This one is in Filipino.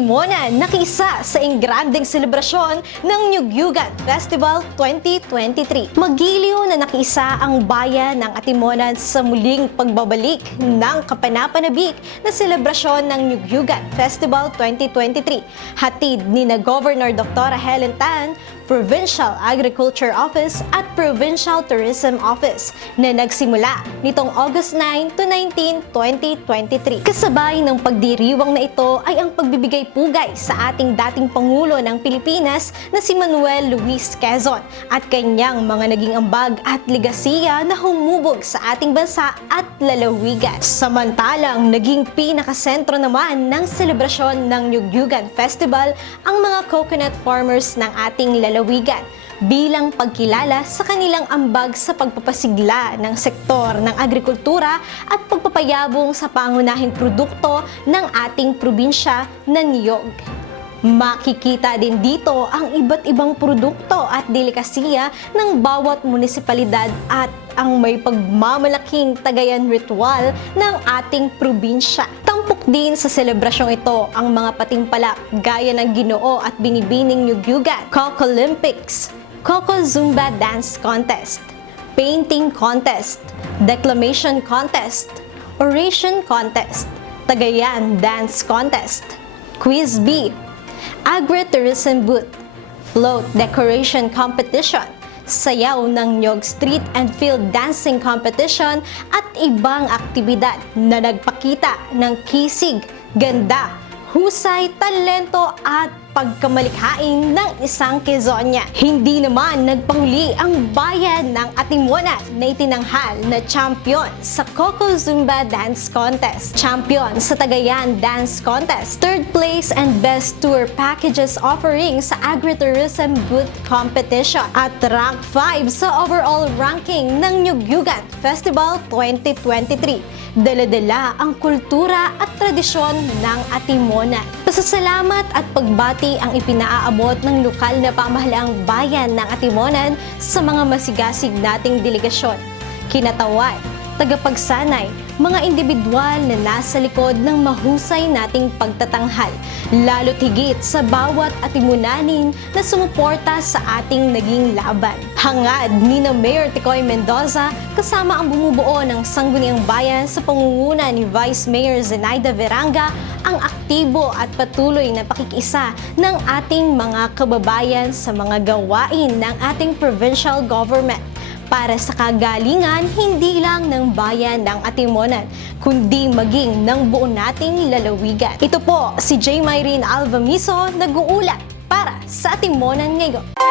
Atimonan nakiisa sa ingranding selebrasyon ng Nyugyugan Festival 2023. Magiliw na nakiisa ang bayan ng Atimonan sa muling pagbabalik ng kapanapanabik na selebrasyon ng Nyugyugan Festival 2023. Hatid ni na Governor Dr. Helen Tan, Provincial Agriculture Office at Provincial Tourism Office na nagsimula nitong August 9 to 19, 2023. Kasabay ng pagdiriwang na ito ay ang pagbibigay pugay sa ating dating Pangulo ng Pilipinas na si Manuel Luis Quezon at kanyang mga naging ambag at legasiya na humubog sa ating bansa at lalawigan. Samantalang naging pinakasentro naman ng selebrasyon ng Nyugyugan Festival ang mga coconut farmers ng ating lalawigan bilang pagkilala sa kanilang ambag sa pagpapasigla ng sektor ng agrikultura at pagpapayabong sa pangunahing produkto ng ating probinsya na niyog. Makikita din dito ang iba't ibang produkto at delikasiya ng bawat munisipalidad at ang may pagmamalaking tagayan ritual ng ating probinsya. Tampok din sa selebrasyong ito ang mga patimpalak gaya ng Ginoo at Binibining Nyugyugan, Coco Olympics, Coco Zumba Dance Contest, Painting Contest, Declamation Contest, Oration Contest, Tagayan Dance Contest, Quiz Bee, Agritourism Booth, Float Decoration Competition, sayaw ng Nyog Street and Field Dancing Competition at ibang aktibidad na nagpakita ng kisig, ganda, husay, talento at pagkamalikhain ng isang Quezonja. Hindi naman nagpahuli ang bayan ng Atimonan na itinanghal na champion sa Coco Zumba Dance Contest, champion sa Tagayan Dance Contest, third place and best tour packages offering sa Agritourism Booth Competition at rank 5 sa overall ranking ng Nyugyugan Festival 2023. Dala-dala ang kultura at tradisyon ng Atimonan. Pasasalamat at pagbati ang ipinaaabot ng lokal na pamahalaang bayan ng Atimonan sa mga masigasig nating delegasyon, kinatawan, tagapagsanay, mga individual na nasa likod ng mahusay nating pagtatanghal, lalo't higit sa bawat Atimonanin na sumuporta sa ating naging laban. Hangad ni na Mayor Ticoy Mendoza kasama ang bumubuo ng Sangguniang Bayan sa pangunguna ni Vice Mayor Zenaida Veranga ang aktibo at patuloy na pakikiisa ng ating mga kababayan sa mga gawain ng ating provincial government para sa kagalingan hindi lang ng bayan ng Atimonan, kundi maging ng buo nating lalawigan. Ito po si J. Myrene Alvamiso nag-uulat para sa Atimonan ngayon.